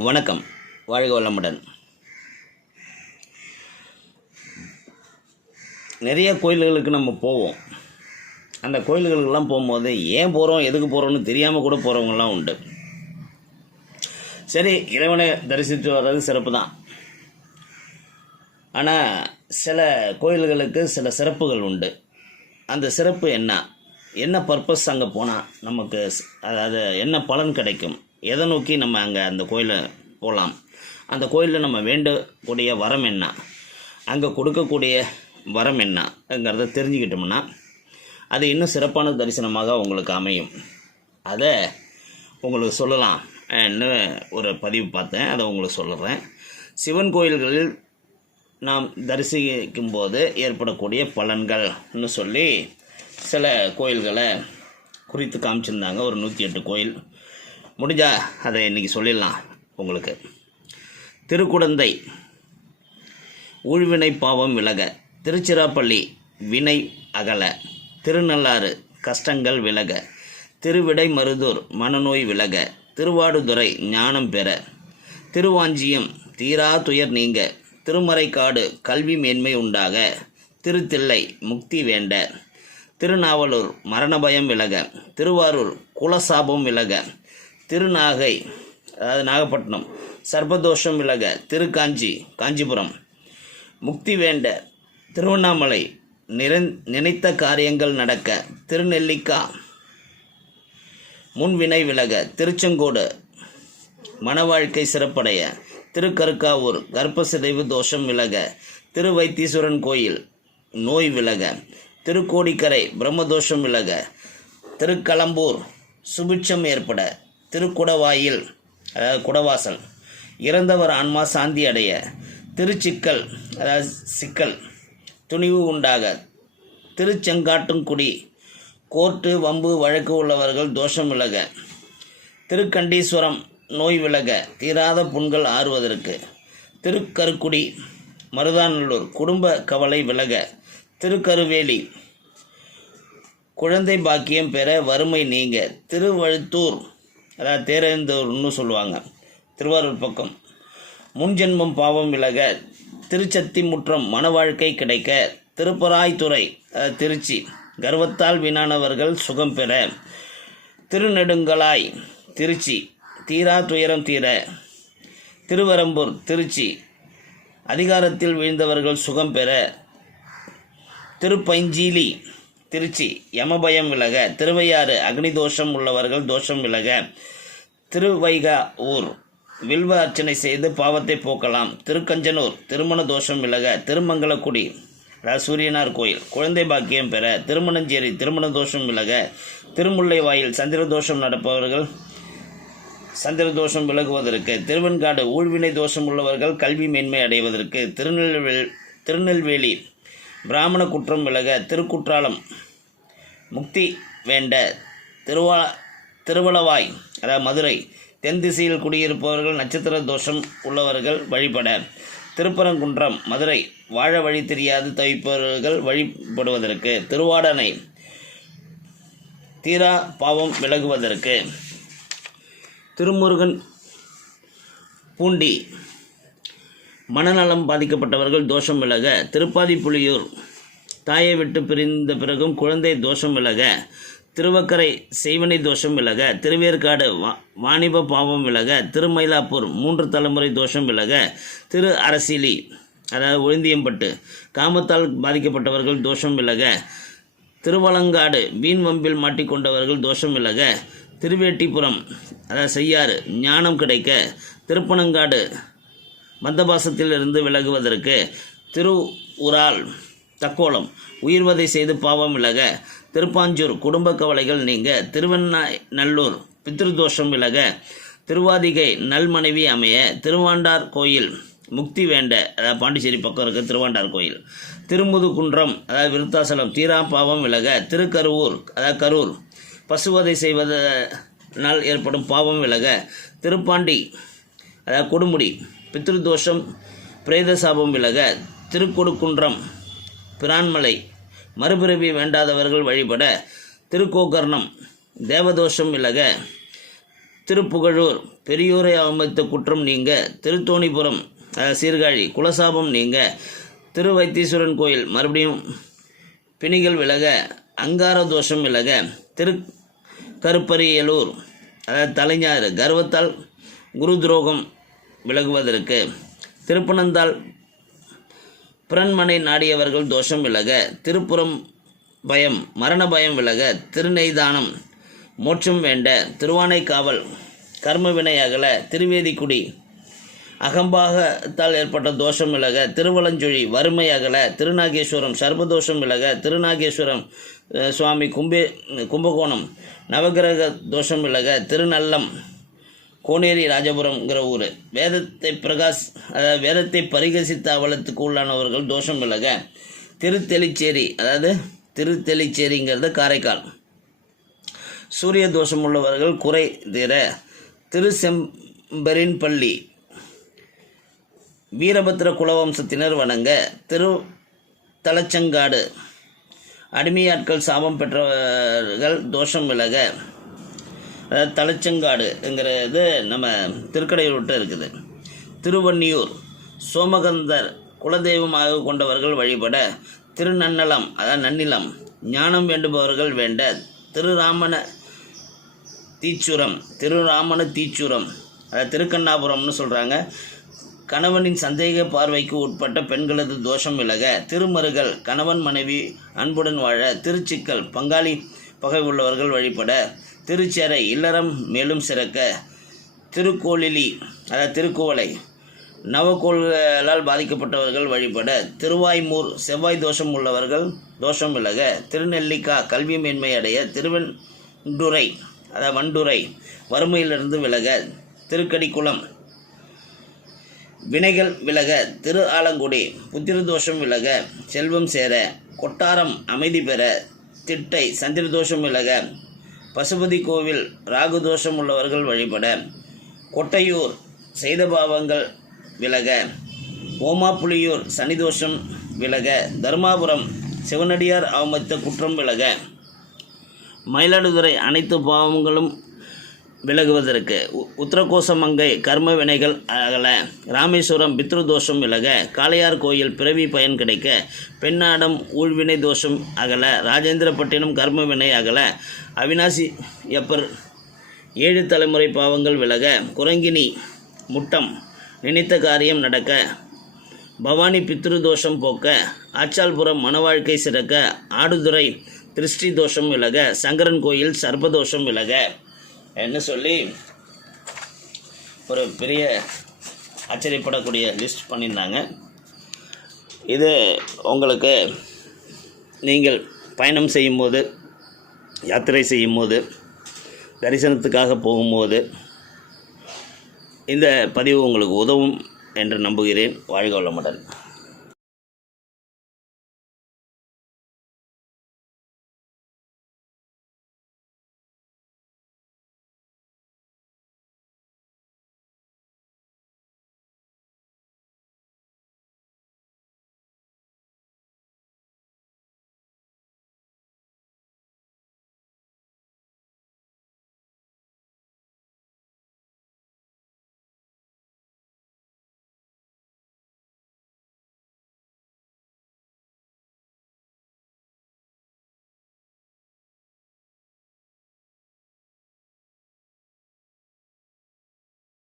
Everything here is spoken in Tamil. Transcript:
வணக்கம். வாழ்க வளமுடன். நிறைய கோயில்களுக்கு நம்ம போவோம். அந்த கோயில்களுக்கெல்லாம் போகும்போது ஏன் போகிறோம் எதுக்கு போகிறோம்னு தெரியாமல் கூட போகிறவங்கலாம் உண்டு. சரி இறைவனை தரிசித்து வர்றது சிறப்பு தான் ஆனால் சில கோயில்களுக்கு சில சிறப்புகள் உண்டு. அந்த சிறப்பு என்ன? என்ன பர்பஸ் அங்கே போனால் நமக்கு அதாவது என்ன பலன் கிடைக்கும்? எதை நோக்கி நம்ம அங்கே அந்த கோயிலை போகலாம் அந்த கோயிலில் நம்ம வேண்டக்கூடிய வரம் என்ன? அங்கே கொடுக்கக்கூடிய வரம் என்னங்கிறத தெரிஞ்சுக்கிட்டோம்னா அது இன்னும் சிறப்பான தரிசனமாக உங்களுக்கு அமையும். அதை உங்களுக்கு சொல்லலாம். ஒரு பதிவு பார்த்தேன். அதை உங்களுக்கு சொல்லுறேன் சிவன் கோயில்களில் நாம் தரிசிக்கும் போது ஏற்படக்கூடிய பலன்கள்னு சொல்லி சில கோயில்களை குறித்து காமிச்சிருந்தாங்க. ஒரு நூற்றி எட்டு கோயில். முடிஞ்சா அதை இன்றைக்கி சொல்லிடலாம் உங்களுக்கு. திருக்குடந்தை ஊழ்வினை பாவம் விலக திருச்சிராப்பள்ளி வினை அகல திருநள்ளாறு கஷ்டங்கள் விலக திருவிடை மருதூர் மனநோய் விலக திருவாடுதுறை ஞானம் பெற திருவாஞ்சியம் தீரா துயர் நீங்க திருமறைக்காடு கல்வி மேன்மை உண்டாக திருத்தில்லை முக்தி வேண்ட திருநாவலூர் மரணபயம் விலக திருவாரூர் குலசாபம் விலக திருநாகை அதாவது நாகப்பட்டினம் சர்பதோஷம் விலக திருக்காஞ்சி காஞ்சிபுரம். முக்தி வேண்ட திருவண்ணாமலை நிறை நினைத்த காரியங்கள் நடக்க திருநெல்லிக்கா. முன்வினை விலக திருச்செங்கோடு மனவாழ்க்கை சிறப்படைய திருக்கருக்காவூர் கர்ப்பசிதைவு தோஷம் விலக திருவைத்தீஸ்வரன் கோயில் நோய் விலக திருக்கோடிக்கரை பிரம்மதோஷம் விலக திருக்கலம்பூர் சுபிட்சம் ஏற்பட திருக்குடவாயில் அதாவது குடவாசல் இறந்தவர் ஆன்மா சாந்தி அடைய திருச்சிக்கல் அதாவது சிக்கல் துணிவு உண்டாக திருச்செங்காட்டுங்குடி கோர்ட்டு வம்பு வழக்கு உள்ளவர்கள் தோஷம் விலக திருக்கண்டீஸ்வரம் நோய் விலக தீராத புண்கள் ஆறுவதற்கு திருக்கருக்குடி மருதாநல்லூர் குடும்ப கவலை விலக திருக்கருவேலி குழந்தை பாக்கியம் பெற வறுமை நீங்க திருவழுத்தூர் அதாவது தேரந்தூர்னு சொல்லுவாங்க. திருவாரூர் பக்கம். முன்ஜென்மம் பாவம் விலக திருச்சத்தி முற்றம் மன வாழ்க்கை கிடைக்க திருப்பராய்த்துறை திருச்சி கர்வத்தால் வீணானவர்கள் சுகம் பெற திருநெடுங்கலாய் திருச்சி தீரா துயரம் தீர திருவரம்பூர் திருச்சி அதிகாரத்தில் வீழ்ந்தவர்கள் சுகம் பெற திருப்பஞ்சீலி திருச்சி. யமபயம் விலக. திருவையாறு அக்னி தோஷம் உள்ளவர்கள் தோஷம் விலக. திருவைகா ஊர். வில்வ அர்ச்சனை செய்து பாவத்தை போக்கலாம். திருக்கஞ்சனூர் திருமண தோஷம் விலக. திருமங்கலக்குடி சூரியனார் கோயில். குழந்தை பாக்கியம் பெற. திருமணஞ்சேரி திருமண தோஷம் விலக. திருமுல்லை வாயில் சந்திர தோஷம் நடப்பவர்கள் சந்திர தோஷம் விலகுவதற்கு. திருவெண்காடு ஊழ்வினை தோஷம் உள்ளவர்கள் கல்வி மேன்மை அடைவதற்கு. திருநெல்வேல் திருநெல்வேலி பிராமண குற்றம் விலக திருக்குற்றாலம் முக்தி வேண்ட திருவா திருவளவாய் அதாவது மதுரை தென் திசையில் குடியிருப்பவர்கள் நட்சத்திர தோஷம் உள்ளவர்கள் வழிபட. திருப்பரங்குன்றம் மதுரை வாழ வழி தெரியாது தவிப்பவர்கள் வழிபடுவதற்கு. திருவாடனை தீரா பாவம் விலகுவதற்கு. திருமுருகன் பூண்டி மனநலம் பாதிக்கப்பட்டவர்கள் தோஷம் விலக திருப்பாதி புலியூர் தாயை விட்டு பிரிந்த பிறகும் குழந்தை தோஷம் விலக திருவக்கரை செய்வனை தோஷம் விலக திருவேற்காடு வா வாணிப பாவம் விலக திருமயிலாப்பூர் மூன்று தலைமுறை தோஷம் விலக திரு அரசிலி அதாவது ஒழுந்தியம்பட்டு காமத்தால் பாதிக்கப்பட்டவர்கள் தோஷம் விலக திருவலங்காடு வீண் வம்பில் மாட்டிக்கொண்டவர்கள் தோஷம் விலக திருவேட்டிபுரம் அதாவது செய்யாறு ஞானம் கிடைக்க திருப்பனங்காடு மந்தபாசத்திலிருந்து விலகுவதற்கு திரு உரால் தக்கோலம். உயிர்வதை செய்து பாவம் விலக திருப்பாஞ்சூர் குடும்ப கவலைகள் நீங்க திருவண்ணாய் நல்லூர் பித்ருதோஷம் விலக திருவாதிகை நல்மனைவி அமைய திருவாண்டார் கோயில் முக்தி வேண்ட அதாவது பாண்டிச்சேரி பக்கம் இருக்க திருவாண்டார் கோயில் திருமுதுகுன்றம் அதாவது விருத்தாசலம் தீரா பாவம் விலக திருக்கருவூர் அதாவது கரூர் பசுவதை செய்வதனால் ஏற்படும் பாவம் விலக திருப்பாண்டி அதாவது கொடுமுடி பித்ருதோஷம் பிரேத சாபம் விலக திருக்கொடுக்குன்றம் பிரான்மலை மறுபிறவி வேண்டாதவர்கள் வழிபட திருக்கோகர்ணம் தேவதோஷம் விலக திருப்புகழூர் பெரியோரை அவமதித்த குற்றம் நீங்க திருத்தோணிபுரம் சீர்காழி குலசாபம் நீங்க திருவைத்தீஸ்வரன் கோயில் மறுபடியும் பிணிகள் விலக அங்கார தோஷம் விலக திரு கருப்பரியலூர் அதாவது தலைஞாறு கர்வத்தால் குரு துரோகம் விலகுவதற்கு. திருப்பனந்தாள் பிறன்மனை நாடியவர்கள் தோஷம் விலக திருப்புறம் பயம் மரண பயம் விலக திருநெய்தானம் மோட்சம் வேண்ட திருவானைக்காவல் கர்மவினை அகல திருவேதிக்குடி அகம்பாகத்தால் ஏற்பட்ட தோஷம் விலக திருவலஞ்சுழி வறுமை அகல திருநாகேஸ்வரம் சர்வதோஷம் விலக திருநாகேஸ்வரம் சுவாமி கும்பே கும்பகோணம் நவகிரக தோஷம் விலக திருநல்லம் கோனேரி ராஜபுரம்ங்கிற ஊர். வேதத்தை பிரகாஷ் அதாவது வேதத்தை பரிகசித்த அவலத்துக்கு உள்ளானவர்கள் தோஷம் விலக திருத்தெளிச்சேரி அதாவது திருத்தெளிச்சேரிங்கிறது காரைக்கால். சூரிய தோஷம் உள்ளவர்கள் குறை தீர திருசெம்பரின்பள்ளி வீரபத்திர குலவம்சத்தினர் வணங்க திரு தலச்சங்காடு. அடிமையாட்கள் சாபம் பெற்றவர்கள் தோஷம் விலக தலச்சங்காடுங்கிறது நம்ம திருக்கடையூர்கிட்ட இருக்குது. திருவன்னியூர் சோமகந்தர் குலதெய்வமாக கொண்டவர்கள் வழிபட திருநன்னலம் அதாவது நன்னிலம் ஞானம் வேண்டுபவர்கள் வேண்ட திருராமன தீச்சுரம் திருராமன தீச்சுரம் அதாவது திருக்கண்ணாபுரம்னு சொல்கிறாங்க கணவனின் சந்தேக பார்வைக்கு உட்பட்ட பெண்களது தோஷம் விலக திருமருகள் கணவன் மனைவி அன்புடன் வாழ திருச்சிக்கல் பங்காளி பகை உள்ளவர்கள் வழிபட திருச்சேரை இல்லறம் மேலும் சிறக்க திருக்கோளிலி அதாவது திருக்குவளை நவக்கோள்களால் பாதிக்கப்பட்டவர்கள் வழிபட திருவாய்மூர் செவ்வாய் தோஷம் உள்ளவர்கள் தோஷம் விலக திருநெல்லிக்கா கல்வி மேன்மை அடைய திருவெண்டுரை அதாவது வண்டுரை வறுமையிலிருந்து விலக திருக்கடிக்குளம் வினைகள் விலக திரு ஆலங்குடி புத்திர தோஷம் விலக செல்வம் சேர கொட்டாரம் அமைதி பெற திட்டை சந்திர தோஷம் விலக பசுபதி கோவில் ராகு தோஷம் உள்ளவர்கள் வழிபட. கொட்டையூர் செய்த பாவங்கள் விலக. ஓமாப்புலியூர் சனி தோஷம் விலக. தர்மாபுரம் சிவனடியார் அவமதித்த குற்றம் விலக. மயிலாடுதுறை அனைத்து பாவங்களும் விலகுவதற்கு. உ- உத்தரகோசமங்கை கர்ம வினைகள் அகல. ராமேஸ்வரம் பித்ரு தோஷம் விலக. காளையார் கோயில் பிறவி பயன் கிடைக்க. பெண்ணாடம் ஊழ்வினை தோஷம் அகல. ராஜேந்திரப்பட்டினம் கர்ம வினை அகல. அவினாசி எப்பர் ஏழு தலைமுறை பாவங்கள் விலக. குரங்கினி முட்டம் நினைத்த காரியம் நடக்க. பவானி பித்ரு தோஷம் போக்க. ஆச்சால்புரம் மணவாழ்க்கை சிறக்க. ஆடுதுறை திருஷ்டி தோஷம் விலக. சங்கரன் கோயில் சர்பதோஷம் விலக. என்ன சொல்லி ஒரு பெரிய ஆச்சரியப்படக்கூடிய லிஸ்ட் பண்ணியிருந்தாங்க. இது உங்களுக்கு நீங்கள் பயணம் செய்யும்போது யாத்திரை செய்யும்போது தரிசனத்துக்காக போகும்போது இந்த பதிவு உங்களுக்கு உதவும் என்று நம்புகிறேன். வாழ்க வளமுடன்.